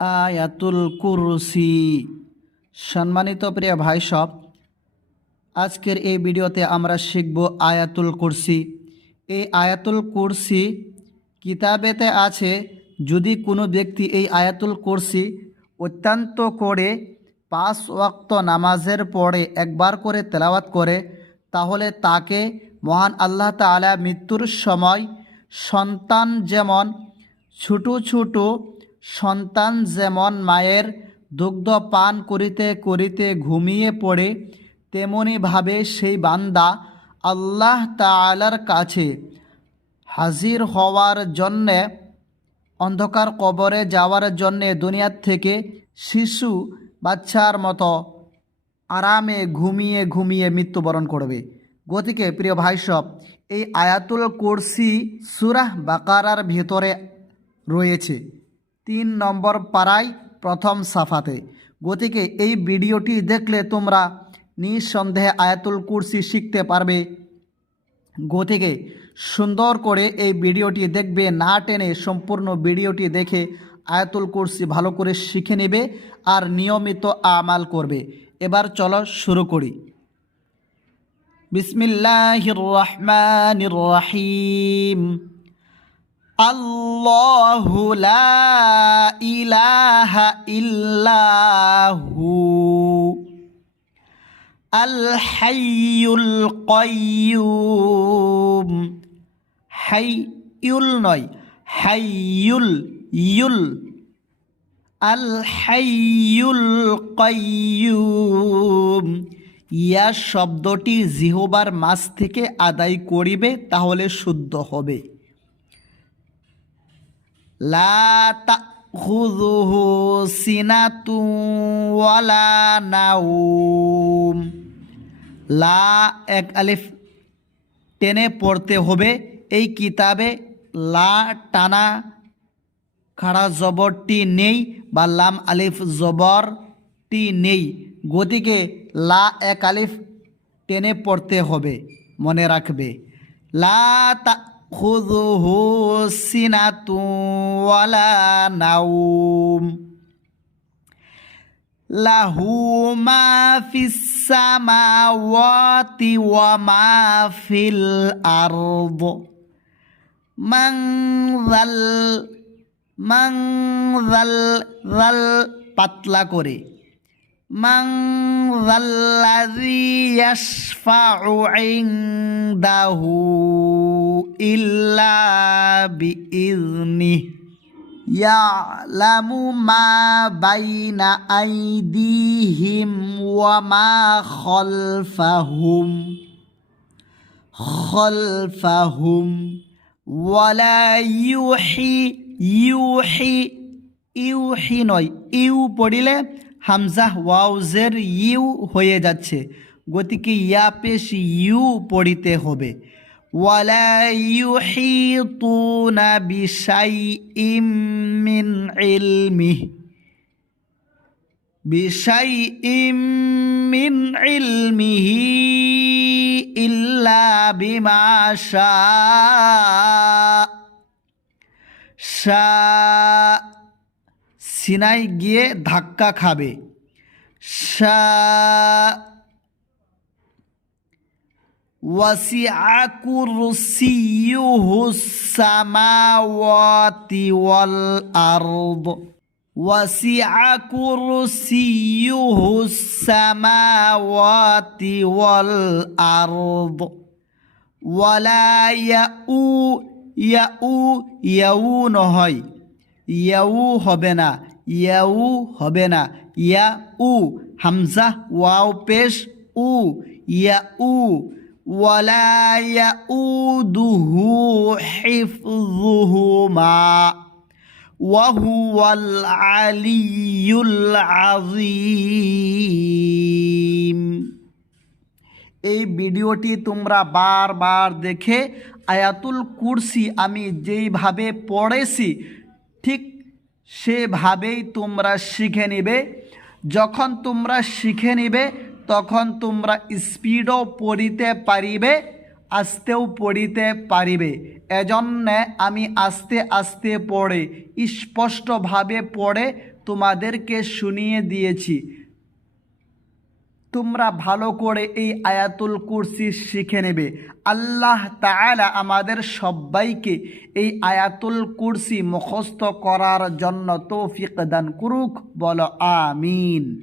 আয়াতুল কুরসি। সম্মানিত প্রিয় ভাই সব, আজকের এই ভিডিওতে আমরা শিখব আয়াতুল কুরসি। এই আয়াতুল কুরসি কিতাবেতে আছে, যদি কোনো ব্যক্তি এই আয়াতুল কুরসি অত্যন্ত করে 5 ওয়াক্ত নামাজের পরে একবার করে তেলাওয়াত করে, তাহলে তাকে মহান আল্লাহ তাআলা মৃত্যুর সময় সন্তান যেমন ছোট সন্তান যেমন মায়ের দুগ্ধ পান করিতে করিতে ঘুমিয়ে পড়ে, তেমনিভাবে সেই বান্দা আল্লাহ তাআলার কাছে হাজির হওয়ার জন্যে, অন্ধকার কবরে যাওয়ার জন্যে দুনিয়ার থেকে শিশু বাচ্চার মতো আরামে ঘুমিয়ে ঘুমিয়ে মৃত্যুবরণ করবে। গতিকে প্রিয় ভাই সব, এই আয়াতুল কুরসি সূরা বাকারার ভিতরে রয়েছে 3 নম্বর পারায় প্রথম সাফাতে। গতিকে এই ভিডিওটি দেখলে তোমরা নিঃসন্দেহে আয়াতুল কুরসি শিখতে পারবে। গতিকে সুন্দর করে এই ভিডিওটি দেখবে, না টেনে সম্পূর্ণ ভিডিওটি দেখে আয়াতুল কুরসি ভালো করে শিখে নেবে আর নিয়মিত আমাল করবে। এবার চলো শুরু করি। বিসমিল্লাহির রহমানির রহিম। আল্লাহু লা ইলাহা ইল্লাহু আল হাইয়ুল কাইয়্যুম। হাইয়ুল নয়, হাইয়ুল ইউল। আল হাইয়ুল কাইয়্যুম। ইয়া শব্দটি জিহ্বার মাঝ থেকে আদায় করিবে, তাহলে শুদ্ধ হবে। লা তাখুযুহু সিনাতুন ওয়ালা নাওম। লা এক আলিফ টেনে পড়তে হবে। এই কিতাবে লা টানা খাড়া জবরটি নেই বা লাম আলিফ জবরটি নেই। গতিকে লা এক আলিফ টেনে পড়তে হবে, মনে রাখবে। লা তাখুযুহু সিনাতুন ওয়ালা নাওম। লাহু মা ফিস সামাওয়াতি ওয়া মা ফিল আরদ। মান যাল পাতলা করে। মান যাল্লাযী ইয়াশফাউ ইনদাহু ইল্লা বিইযনিহি। ইয়ালামু মা বাইনা আইদিহিম ওয়া মা খালফাহুম ওয়ালা ইউহি নয়, ইউ পড়িলে হামজা ওয়াউজের ইউ হয়ে যাচ্ছে। গতিকে ইয়া পেশ ইউ পড়িতে হবে। ওয়ালা ইউহিতুনা বিশাইইম মিন ইলমিহি ইল্লা বিমা শা। সিনাই গিয়ে ধাক্কা খাবে। শা। ওয়াসিআ কুরসিয়ুহুস সামাওয়াতি ওয়াল আরদ। ওয়াসিআ কুরসিয়ুহুস সামাওয়াতি ওয়াল আরদ ওয়ালা ইয়াউ নহয়, ইয়াউ হবে না, ইয়া উ হামজা ওয়াও পেশ উ, ইয়াউ। ওয়ালা ইয়াউদুহু হিফযুহুমা ওয়া হুয়াল আলিয়্যুল আযীম। এই ভিডিওটি তোমরা বারবার দেখে আয়াতুল কুরসি আমি যেইভাবে পড়েছি ঠিক সেভাবেই তোমরা শিখে নিবে। যখন তোমরা শিখে নিবে তখন তোমরা স্পিডও পড়িতে পারিবে আস্তেও পড়িতে পারিবে। এজন্যে আমি আস্তে আস্তে পড়ে স্পষ্টভাবে পড়ে তোমাদেরকে শুনিয়ে দিয়েছি। তোমরা ভালো করে এই আয়াতুল কুরসি শিখে নেবে। আল্লাহ তাআলা আমাদের সবাইকে এই আয়াতুল কুরসি মুখস্থ করার জন্য তৌফিক দান করুক। বলো আমিন।